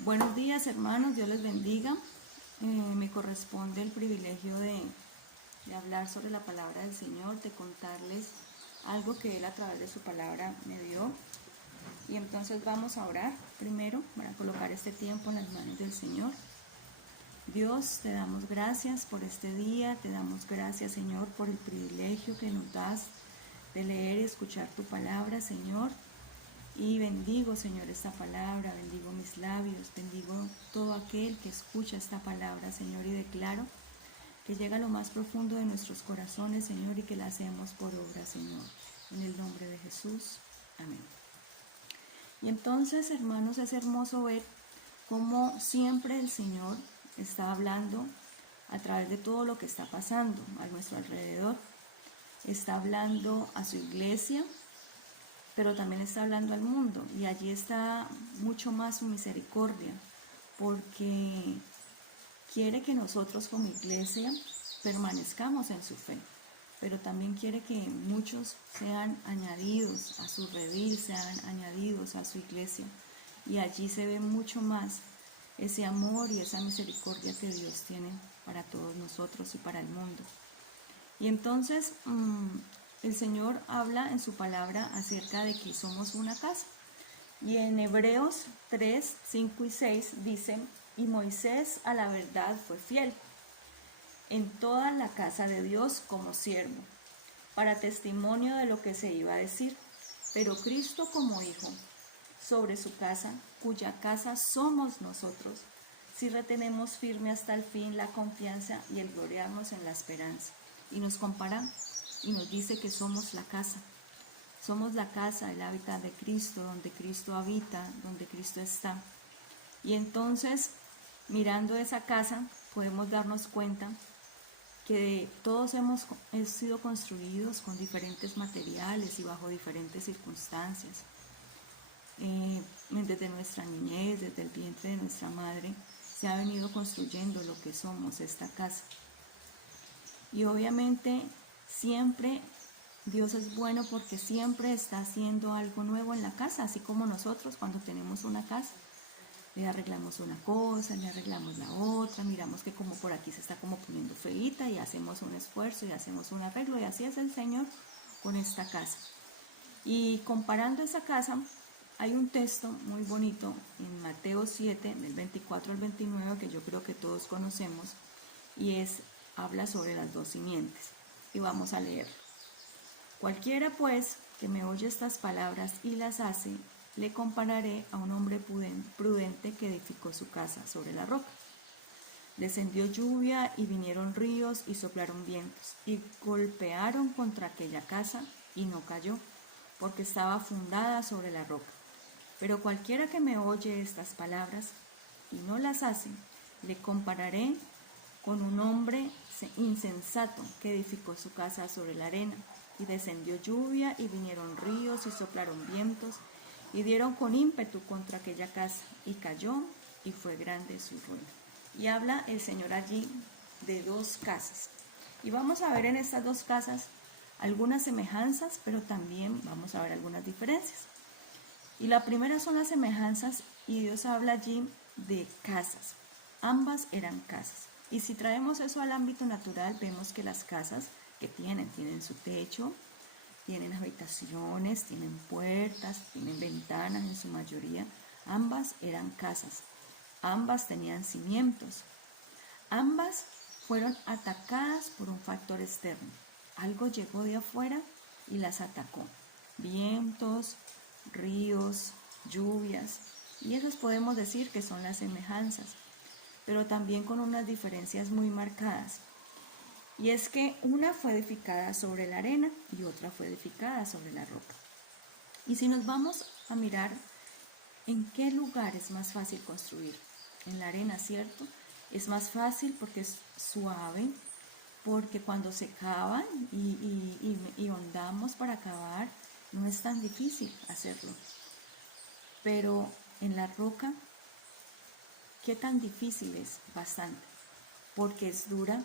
Buenos días, hermanos, Dios les bendiga. Me corresponde el privilegio de hablar sobre la palabra del Señor, de contarles algo que Él a través de su palabra me dio. Y entonces vamos a orar primero para colocar este tiempo en las manos del Señor. Dios, te damos gracias por este día, te damos gracias, Señor, por el privilegio que nos das de leer y escuchar tu palabra, Señor. Y bendigo, Señor, esta palabra, bendigo mis labios, bendigo todo aquel que escucha esta palabra, Señor, y declaro que llega a lo más profundo de nuestros corazones, Señor, y que la hacemos por obra, Señor. En el nombre de Jesús. Amén. Y entonces, hermanos, es hermoso ver cómo siempre el Señor está hablando a través de todo lo que está pasando a nuestro alrededor. Está hablando a su iglesia, pero también está hablando al mundo, y allí está mucho más su misericordia, porque quiere que nosotros como iglesia permanezcamos en su fe, pero también quiere que muchos sean añadidos a su redil, sean añadidos a su iglesia, y allí se ve mucho más ese amor y esa misericordia que Dios tiene para todos nosotros y para el mundo. Y entonces el Señor habla en su palabra acerca de que somos una casa. Y en Hebreos 3, 5 y 6 dice: y Moisés a la verdad fue fiel en toda la casa de Dios como siervo, para testimonio de lo que se iba a decir. Pero Cristo como hijo sobre su casa, cuya casa somos nosotros, si retenemos firme hasta el fin la confianza y el gloriarnos en la esperanza. Y nos compara y nos dice que somos la casa, el hábitat de Cristo, donde Cristo habita, donde Cristo está. Y entonces, mirando esa casa, podemos darnos cuenta que todos hemos sido construidos con diferentes materiales y bajo diferentes circunstancias. Desde nuestra niñez, desde el vientre de nuestra madre, se ha venido construyendo lo que somos, esta casa. Y obviamente siempre Dios es bueno, porque siempre está haciendo algo nuevo en la casa, así como nosotros cuando tenemos una casa. Le arreglamos una cosa, le arreglamos la otra, miramos que como por aquí se está como poniendo feíta y hacemos un esfuerzo y hacemos un arreglo, y así es el Señor con esta casa. Y comparando esa casa, hay un texto muy bonito en Mateo 7, del 24 al 29, que yo creo que todos conocemos, y habla sobre las dos simientes. Y vamos a leer. Cualquiera pues que me oye estas palabras y las hace, le compararé a un hombre prudente que edificó su casa sobre la roca. Descendió lluvia y vinieron ríos y soplaron vientos y golpearon contra aquella casa y no cayó, porque estaba fundada sobre la roca. Pero cualquiera que me oye estas palabras y no las hace, le compararé con un hombre insensato que edificó su casa sobre la arena. Y descendió lluvia y vinieron ríos y soplaron vientos y dieron con ímpetu contra aquella casa y cayó, y fue grande su ruina. Y habla el Señor allí de dos casas. Y vamos a ver en estas dos casas algunas semejanzas, pero también vamos a ver algunas diferencias. Y la primera son las semejanzas, y Dios habla allí de casas. Ambas eran casas. Y si traemos eso al ámbito natural, vemos que las casas que tienen su techo, tienen habitaciones, tienen puertas, tienen ventanas en su mayoría. Ambas eran casas. Ambas tenían cimientos. Ambas fueron atacadas por un factor externo. Algo llegó de afuera y las atacó. Vientos, ríos, lluvias, y esas podemos decir que son las semejanzas, pero también con unas diferencias muy marcadas. Y es que una fue edificada sobre la arena y otra fue edificada sobre la roca. Y si nos vamos a mirar en qué lugar es más fácil construir, en la arena, ¿cierto? Es más fácil porque es suave, porque cuando se cavan y hondamos para cavar, no es tan difícil hacerlo. Pero en la roca, ¿qué tan difícil es? Bastante, porque es dura,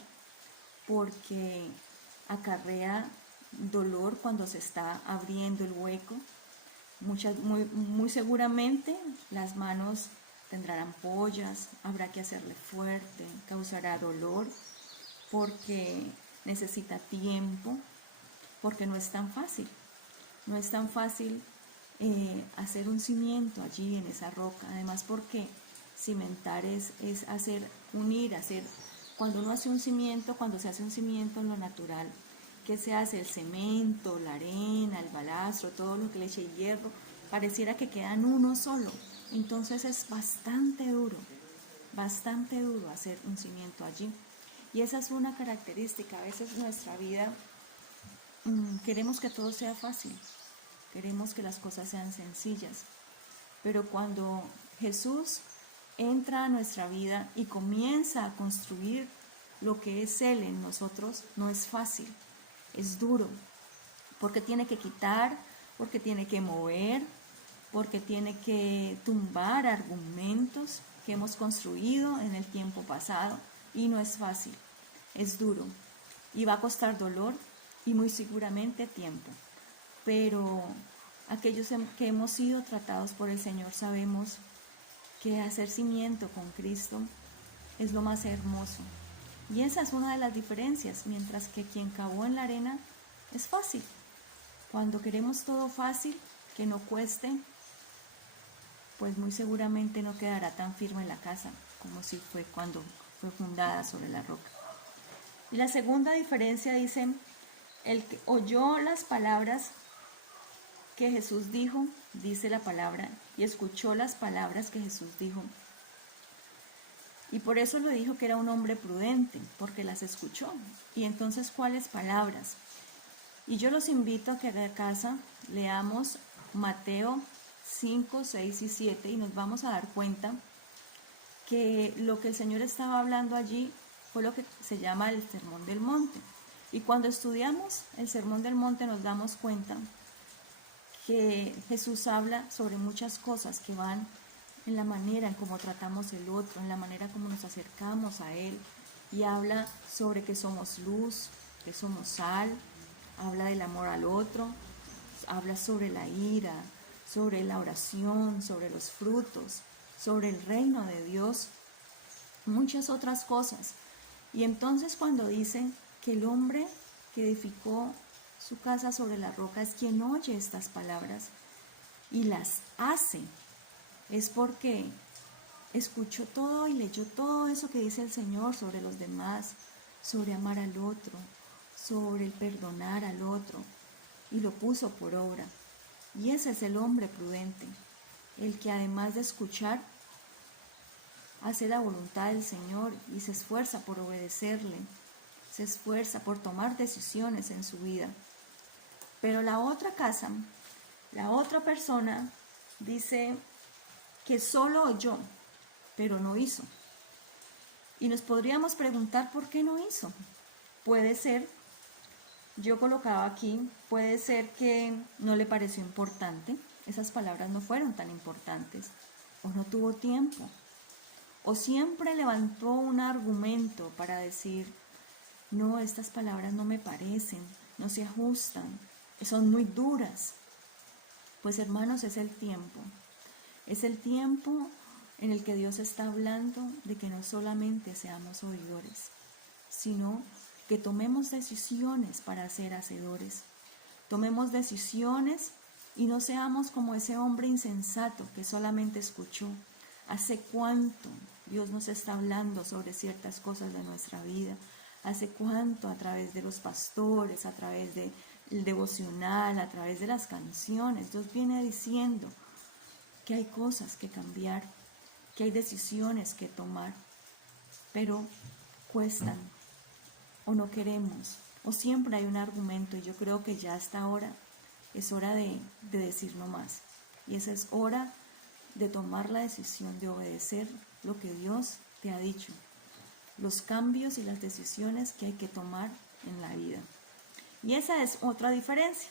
porque acarrea dolor cuando se está abriendo el hueco. Muy seguramente las manos tendrán ampollas, habrá que hacerle fuerte, causará dolor porque necesita tiempo, porque no es tan fácil. No es tan fácil hacer un cimiento allí en esa roca. Además porque cimentar es hacer, unir, hacer. Cuando uno hace un cimiento, cuando se hace un cimiento en lo natural, ¿qué se hace? El cemento, la arena, el balastro, todo lo que le eche hierro, pareciera que quedan uno solo. Entonces es bastante duro hacer un cimiento allí. Y esa es una característica. A veces en nuestra vida queremos que todo sea fácil, queremos que las cosas sean sencillas, pero cuando Jesús entra a nuestra vida y comienza a construir lo que es Él en nosotros, no es fácil, es duro, porque tiene que quitar, porque tiene que mover, porque tiene que tumbar argumentos que hemos construido en el tiempo pasado, y no es fácil, es duro, y va a costar dolor y muy seguramente tiempo. Pero aquellos que hemos sido tratados por el Señor sabemos que hacer cimiento con Cristo es lo más hermoso. Y esa es una de las diferencias, mientras que quien cavó en la arena es fácil. Cuando queremos todo fácil, que no cueste, pues muy seguramente no quedará tan firme la casa como si fue cuando fue fundada sobre la roca. Y la segunda diferencia dice, el que oyó las palabras que Jesús dijo, dice la palabra, y escuchó las palabras que Jesús dijo. Y por eso lo dijo que era un hombre prudente, porque las escuchó. Y entonces, ¿cuáles palabras? Y yo los invito a que de casa leamos Mateo 5, 6 y 7 y nos vamos a dar cuenta que lo que el Señor estaba hablando allí fue lo que se llama el Sermón del Monte. Y cuando estudiamos el Sermón del Monte nos damos cuenta que Jesús habla sobre muchas cosas que van en la manera en cómo tratamos el otro, en la manera como nos acercamos a Él, y habla sobre que somos luz, que somos sal, habla del amor al otro, habla sobre la ira, sobre la oración, sobre los frutos, sobre el reino de Dios, muchas otras cosas. Y entonces cuando dice que el hombre que edificó su casa sobre la roca es quien oye estas palabras y las hace, es porque escuchó todo y leyó todo eso que dice el Señor sobre los demás, sobre amar al otro, sobre el perdonar al otro, y lo puso por obra. Y ese es el hombre prudente, el que además de escuchar, hace la voluntad del Señor y se esfuerza por obedecerle, se esfuerza por tomar decisiones en su vida. Pero la otra casa, la otra persona, dice que solo oyó, pero no hizo. Y nos podríamos preguntar por qué no hizo. Puede ser, yo colocaba aquí, puede ser que no le pareció importante, esas palabras no fueron tan importantes, o no tuvo tiempo, o siempre levantó un argumento para decir, no, estas palabras no me parecen, no se ajustan, son muy duras. Pues hermanos, es el tiempo en el que Dios está hablando de que no solamente seamos oidores, sino que tomemos decisiones para ser hacedores. Tomemos decisiones y no seamos como ese hombre insensato que solamente escuchó. ¿Hace cuánto Dios nos está hablando sobre ciertas cosas de nuestra vida? ¿Hace cuánto a través de los pastores, a través del devocional, a través de las canciones, Dios viene diciendo que hay cosas que cambiar, que hay decisiones que tomar, pero cuestan o no queremos, o siempre hay un argumento? Y yo creo que ya hasta ahora es hora de decir no más, y esa es hora de tomar la decisión de obedecer lo que Dios te ha dicho, los cambios y las decisiones que hay que tomar en la vida. Y esa es otra diferencia.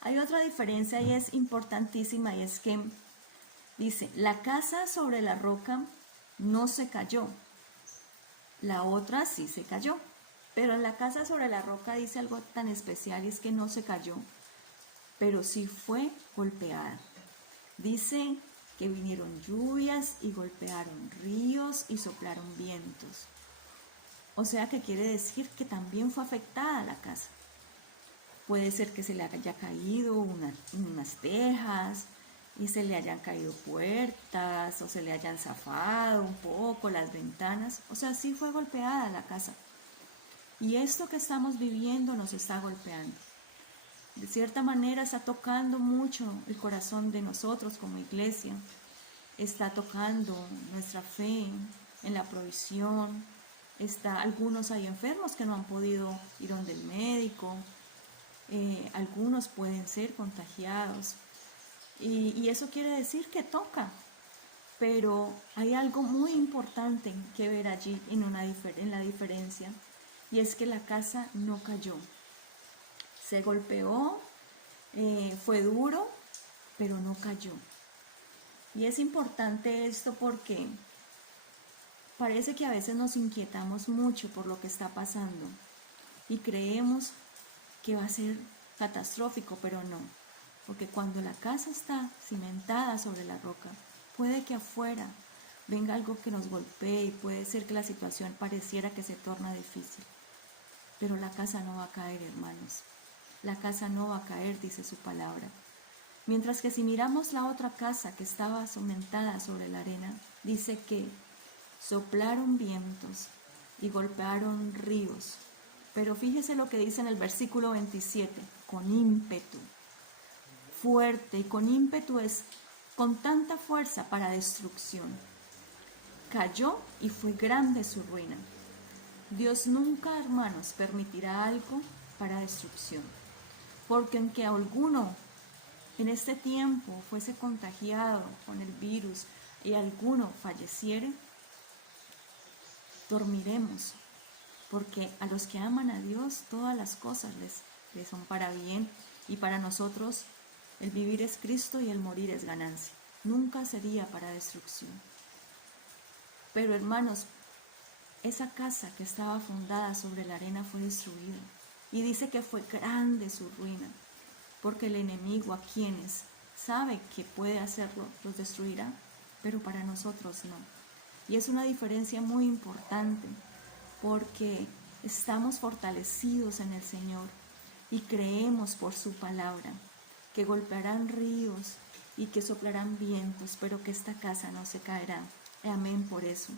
Hay otra diferencia y es importantísima, y es que dice, la casa sobre la roca no se cayó, la otra sí se cayó, pero en la casa sobre la roca dice algo tan especial, y es que no se cayó, pero sí fue golpeada. Dice que vinieron lluvias y golpearon ríos y soplaron vientos. O sea que quiere decir que también fue afectada la casa. Puede ser que se le haya caído unas tejas y se le hayan caído puertas o se le hayan zafado un poco las ventanas. O sea, sí fue golpeada la casa. Y esto que estamos viviendo nos está golpeando. De cierta manera está tocando mucho el corazón de nosotros como iglesia. Está tocando nuestra fe en la provisión. Algunos hay enfermos que no han podido ir donde el médico. Algunos pueden ser contagiados. Y eso quiere decir que toca. Pero hay algo muy importante que ver allí en la diferencia. Y es que la casa no cayó. Se golpeó, fue duro, pero no cayó. Y es importante esto porque parece que a veces nos inquietamos mucho por lo que está pasando y creemos que va a ser catastrófico, pero no. Porque cuando la casa está cimentada sobre la roca, puede que afuera venga algo que nos golpee y puede ser que la situación pareciera que se torna difícil. Pero la casa no va a caer, hermanos. La casa no va a caer, dice su palabra. Mientras que si miramos la otra casa que estaba cimentada sobre la arena, dice que soplaron vientos y golpearon ríos. Pero fíjese lo que dice en el versículo 27, con ímpetu. Fuerte, y con ímpetu es con tanta fuerza para destrucción. Cayó y fue grande su ruina. Dios nunca, hermanos, permitirá algo para destrucción. Porque aunque alguno en este tiempo fuese contagiado con el virus y alguno falleciere, dormiremos. Porque a los que aman a Dios, todas las cosas les son para bien. Y para nosotros, el vivir es Cristo y el morir es ganancia. Nunca sería para destrucción. Pero hermanos, esa casa que estaba fundada sobre la arena fue destruida. Y dice que fue grande su ruina, porque el enemigo a quienes sabe que puede hacerlo, los destruirá, pero para nosotros no. Y es una diferencia muy importante, porque estamos fortalecidos en el Señor y creemos por su palabra, que golpearán ríos y que soplarán vientos, pero que esta casa no se caerá. Amén por eso.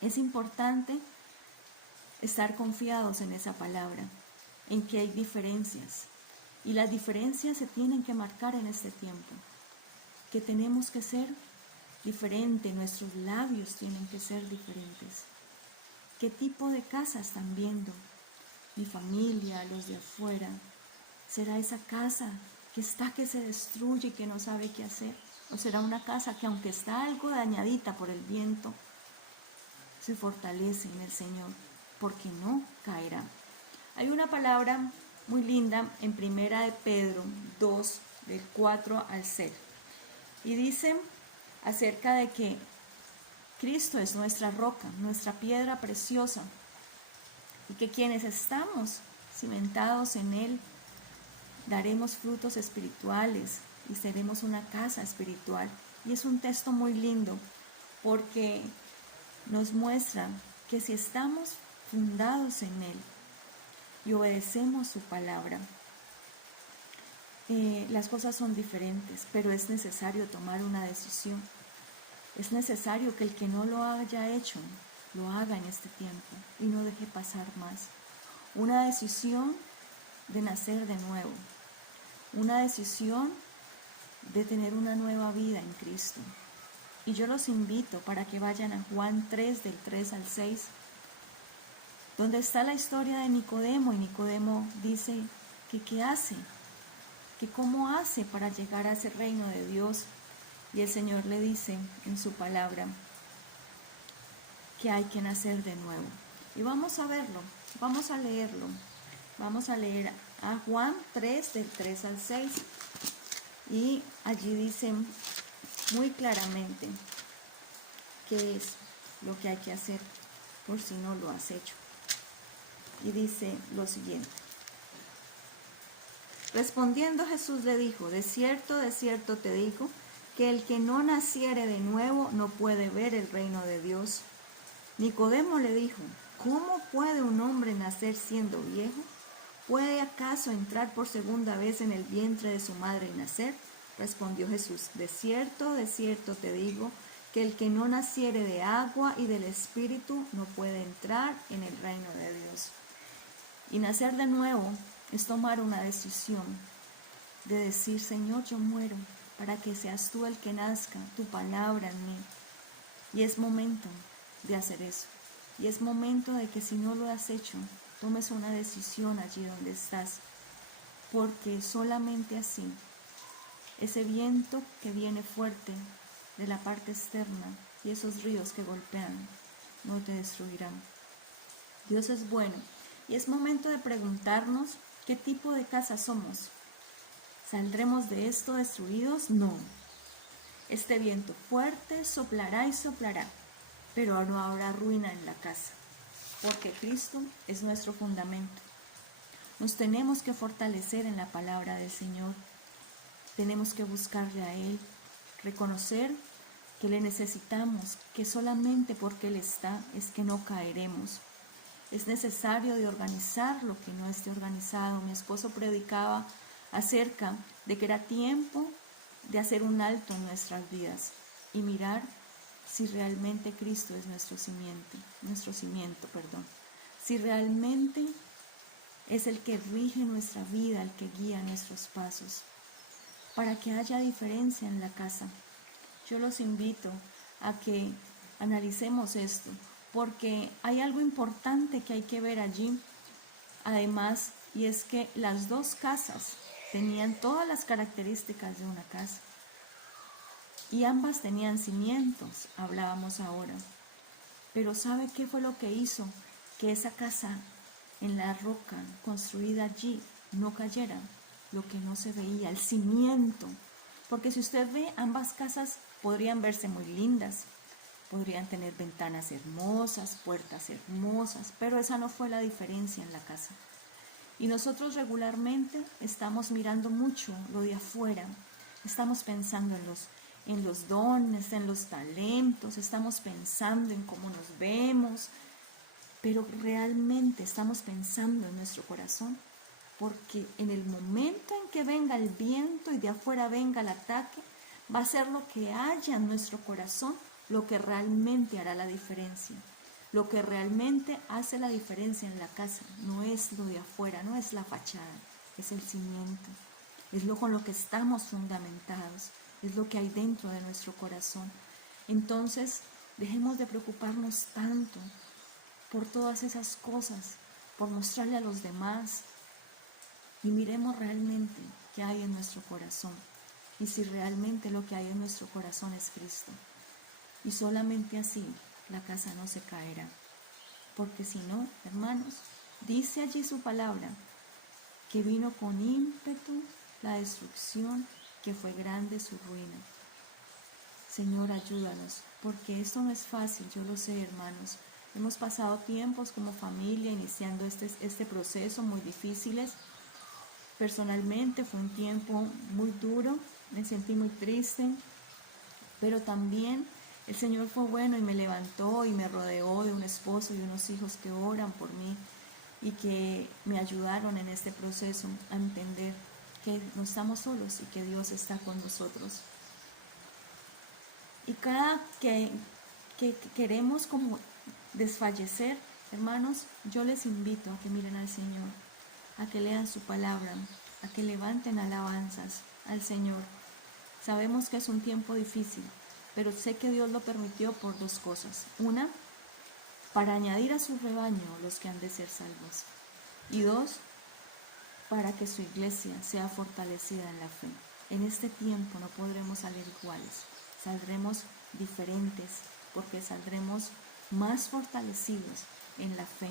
Es importante estar confiados en esa palabra, en que hay diferencias. Y las diferencias se tienen que marcar en este tiempo, que tenemos que ser diferentes, nuestros labios tienen que ser diferentes. ¿Qué tipo de casa están viendo? Mi familia, los de afuera. ¿Será esa casa que se destruye y que no sabe qué hacer? ¿O será una casa que aunque está algo dañadita por el viento, se fortalece en el Señor, porque no caerá? Hay una palabra muy linda en Primera de Pedro 2, del 4 al 6. Y dice acerca de que Cristo es nuestra roca, nuestra piedra preciosa, y que quienes estamos cimentados en Él, daremos frutos espirituales y seremos una casa espiritual. Y es un texto muy lindo, porque nos muestra que si estamos fundados en Él y obedecemos su palabra, las cosas son diferentes, pero es necesario tomar una decisión. Es necesario que el que no lo haya hecho, lo haga en este tiempo y no deje pasar más. Una decisión de nacer de nuevo, una decisión de tener una nueva vida en Cristo. Y yo los invito para que vayan a Juan 3, del 3 al 6, donde está la historia de Nicodemo, y Nicodemo dice que qué hace, que cómo hace para llegar a ese reino de Dios. Y el Señor le dice en su palabra que hay que nacer de nuevo. Y vamos a verlo, vamos a leerlo. Vamos a leer a Juan 3, del 3 al 6. Y allí dice muy claramente qué es lo que hay que hacer por si no lo has hecho. Y dice lo siguiente. Respondiendo Jesús le dijo: de cierto te digo, que el que no naciere de nuevo no puede ver el reino de Dios. Nicodemo le dijo, ¿cómo puede un hombre nacer siendo viejo? ¿Puede acaso entrar por segunda vez en el vientre de su madre y nacer? Respondió Jesús, de cierto te digo, que el que no naciere de agua y del Espíritu no puede entrar en el reino de Dios. Y nacer de nuevo es tomar una decisión de decir, Señor, yo muero para que seas tú el que nazca, tu palabra en mí. Y es momento de hacer eso. Y es momento de que si no lo has hecho, tomes una decisión allí donde estás. Porque solamente así, ese viento que viene fuerte de la parte externa y esos ríos que golpean, no te destruirán. Dios es bueno. Y es momento de preguntarnos qué tipo de casa somos. ¿Saldremos de esto destruidos? No. Este viento fuerte soplará y soplará, pero no habrá ruina en la casa, porque Cristo es nuestro fundamento. Nos tenemos que fortalecer en la palabra del Señor. Tenemos que buscarle a Él, reconocer que le necesitamos, que solamente porque Él está es que no caeremos. Es necesario de organizar lo que no esté organizado. Mi esposo predicaba acerca de que era tiempo de hacer un alto en nuestras vidas y mirar si realmente Cristo es nuestro cimiento, si realmente es el que rige nuestra vida, el que guía nuestros pasos, para que haya diferencia en la casa. Yo los invito a que analicemos esto, porque hay algo importante que hay que ver allí, además, y es que las dos casas tenían todas las características de una casa. Y ambas tenían cimientos, hablábamos ahora. Pero ¿sabe qué fue lo que hizo que esa casa en la roca construida allí no cayera? Lo que no se veía, el cimiento. Porque si usted ve, ambas casas podrían verse muy lindas, podrían tener ventanas hermosas, puertas hermosas, pero esa no fue la diferencia en la casa. Y nosotros regularmente estamos mirando mucho lo de afuera, estamos pensando en los dones, en los talentos, estamos pensando en cómo nos vemos, pero realmente estamos pensando en nuestro corazón, porque en el momento en que venga el viento y de afuera venga el ataque, va a ser lo que haya en nuestro corazón lo que realmente hará la diferencia. Lo que realmente hace la diferencia en la casa no es lo de afuera, no es la fachada, es el cimiento, es lo con lo que estamos fundamentados, es lo que hay dentro de nuestro corazón. Entonces, dejemos de preocuparnos tanto por todas esas cosas, por mostrarle a los demás, y miremos realmente qué hay en nuestro corazón y si realmente lo que hay en nuestro corazón es Cristo. Y solamente así la casa no se caerá, porque si no, hermanos, dice allí su palabra, que vino con ímpetu la destrucción, que fue grande su ruina. Señor, ayúdanos, porque esto no es fácil, yo lo sé, hermanos. Hemos pasado tiempos como familia iniciando este proceso muy difíciles. Personalmente fue un tiempo muy duro, me sentí muy triste, pero también el Señor fue bueno y me levantó y me rodeó de un esposo y unos hijos que oran por mí y que me ayudaron en este proceso a entender que no estamos solos y que Dios está con nosotros. Y cada que queremos como desfallecer, hermanos, yo les invito a que miren al Señor, a que lean su palabra, a que levanten alabanzas al Señor. Sabemos que es un tiempo difícil, pero sé que Dios lo permitió por dos cosas. Una, para añadir a su rebaño los que han de ser salvos. Y dos, para que su iglesia sea fortalecida en la fe. En este tiempo no podremos salir iguales, saldremos diferentes, porque saldremos más fortalecidos en la fe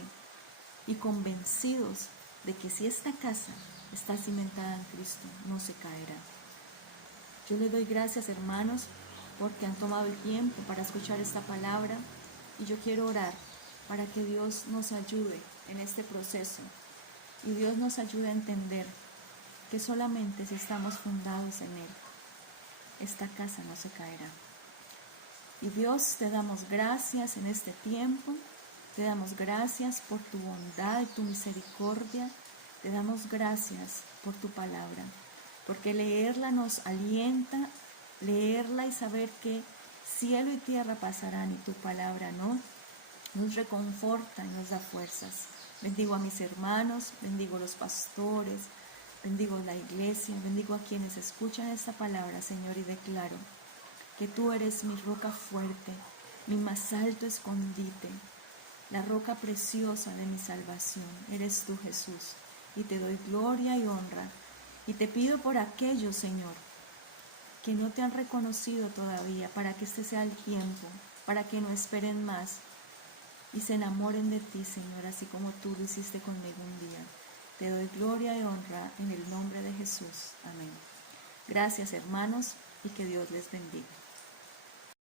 y convencidos de que si esta casa está cimentada en Cristo, no se caerá. Yo les doy gracias, hermanos, porque han tomado el tiempo para escuchar esta palabra, y yo quiero orar para que Dios nos ayude en este proceso y Dios nos ayude a entender que solamente si estamos fundados en Él, esta casa no se caerá. Y Dios, te damos gracias en este tiempo, te damos gracias por tu bondad y tu misericordia, te damos gracias por tu palabra, porque leerla nos alienta, leerla y saber que cielo y tierra pasarán y tu palabra no, nos reconforta y nos da fuerzas. Bendigo a mis hermanos, bendigo a los pastores, bendigo a la iglesia, bendigo a quienes escuchan esta palabra, Señor, y declaro que tú eres mi roca fuerte, mi más alto escondite, la roca preciosa de mi salvación. Eres tú, Jesús, y te doy gloria y honra. Y te pido por aquellos, Señor, que no te han reconocido todavía, para que este sea el tiempo, para que no esperen más y se enamoren de ti, Señor, así como tú lo hiciste conmigo un día. Te doy gloria y honra en el nombre de Jesús. Amén. Gracias, hermanos, y que Dios les bendiga.